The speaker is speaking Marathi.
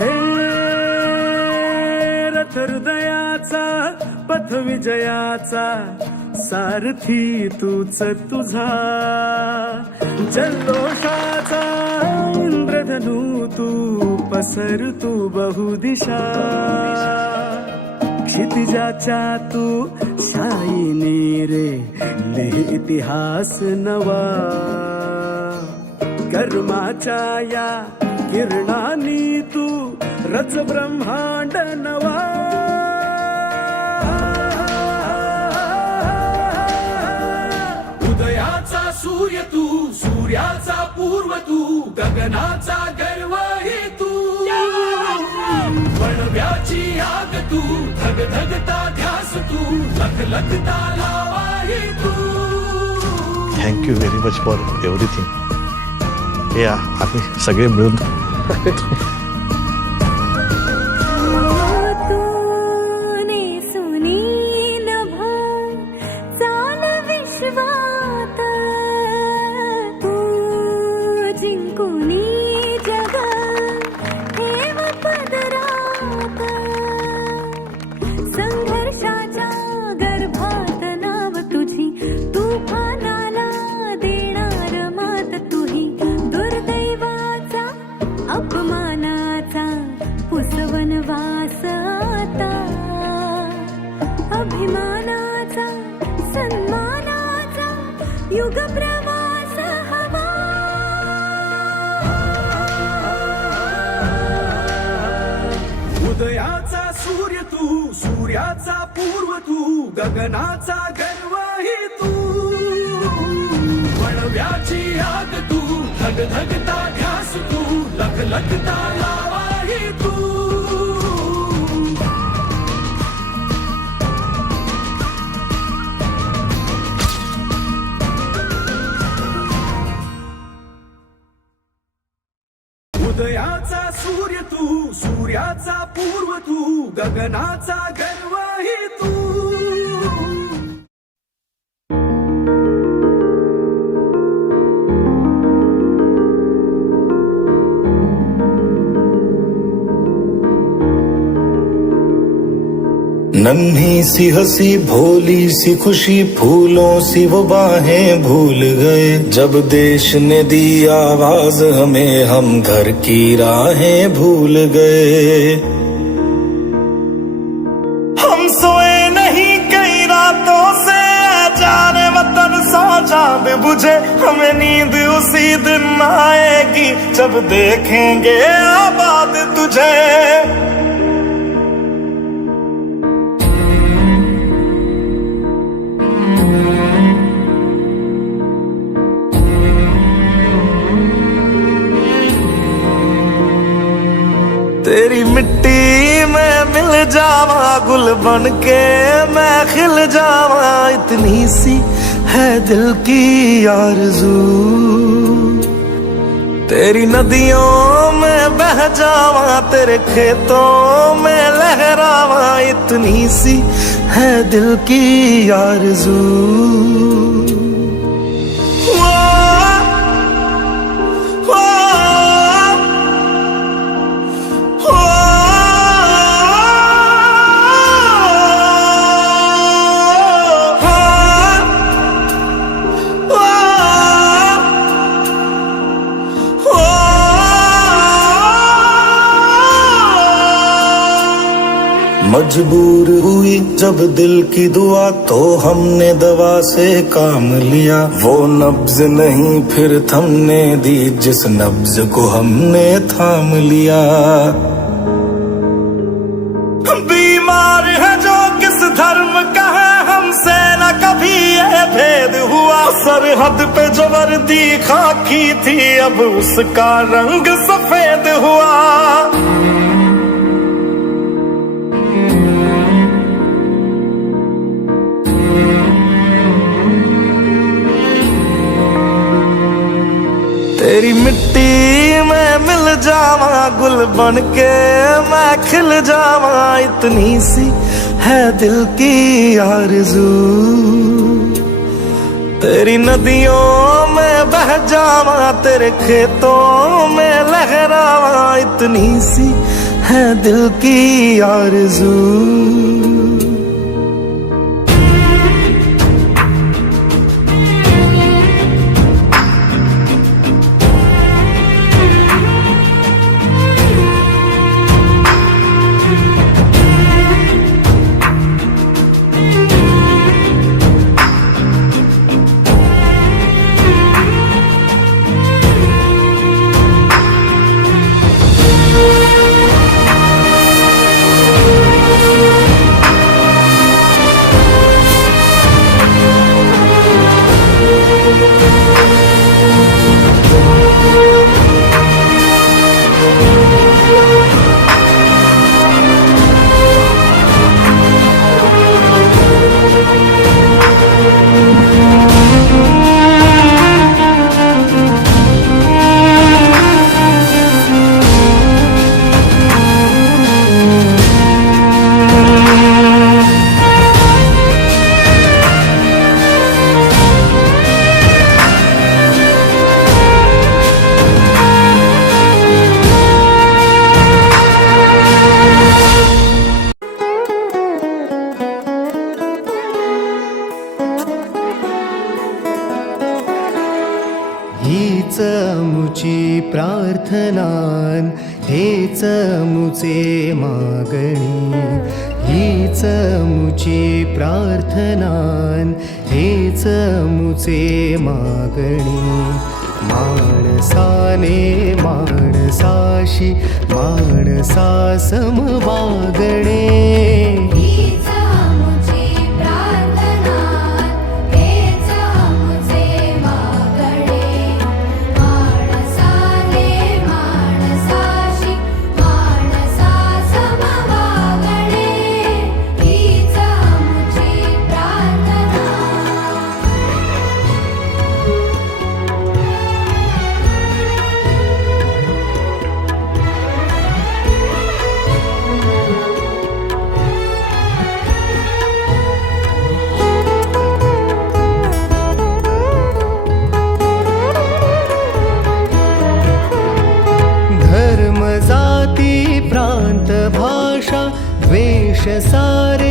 हे रथ हृदयाचा पथ विजयाचा सारथी तूच तुझा, जल्लोषाचा इंद्रधनू तू पसर तू बहुदिशा, क्षितिजाच्या तू शाईनी रे लिह इतिहास नवा, कर्माच्या या किरणानी तू रच ब्रह्मांड नवा, उदयाचा सूर्य तू सूर्याचा पूर्व तू गगनाचा गर्व हे तू, वणव्याची आग तू धगधगता ध्यास तू लखलखता लावा हे तू. Thank you very much for everything. हे आम्ही सगळे मिळून अभिमानाचा सन्मानाचा युग प्रवास हवा. उदयाचा सूर्य तू सूर्याचा पूर्व तू गगनाचा गर्व हे तू, वणव्याची आग तू धगधगता ध्यास तू लखलखता लावा हे तू. उदयाचा सूर्य तू सूर्याचा पूर्व तू गगनाचा गर्व हे तू. नन्ही सी हंसी भोली सी खुशी फूलों सी वो बाहें भूल गए, जब देश ने दी आवाज हमें हम घर की राहें भूल गए. हम सोए नहीं कई रातों से जाने वतन सौ चांद बुझे, हमें नींद उसी दिन आएगी जब देखेंगे आबाद तुझे. तेरी मिट्टी में मिल जावा गुल बन के मैं खिल जावा, इतनी सी है दिल की आरज़ू. तेरी नदियों में बह जावा तेरे खेतों में लहरावा, इतनी सी है दिल की आरज़ू. मजबूर हुई जब दिल की दुआ तो हमने दवा से काम लिया, वो नब्ज नहीं फिर थमने दी जिस नब्ज को हमने थाम लिया. बीमार है जो किस धर्म का है हमसे न कभी ये भेद हुआ, सरहद पे जो वर्दी खाकी थी अब उसका रंग सफेद हुआ. तेरी मिट्टी में मिल जावा गुल बन के मैं खिल जावा, इतनी सी है दिल की आरज़ू. तेरी नदियों में बह जावा तेरे खेतों में लहरावा, इतनी सी है दिल की आरज़ू। हीच मुची प्रार्थनान हेच मुचे मागणी। हीच मुची प्रार्थनान हेच मुचे मागणी। माणसाने माणसाशी माणसासम वागणे। जाती प्रांत भाषा द्वेष सारे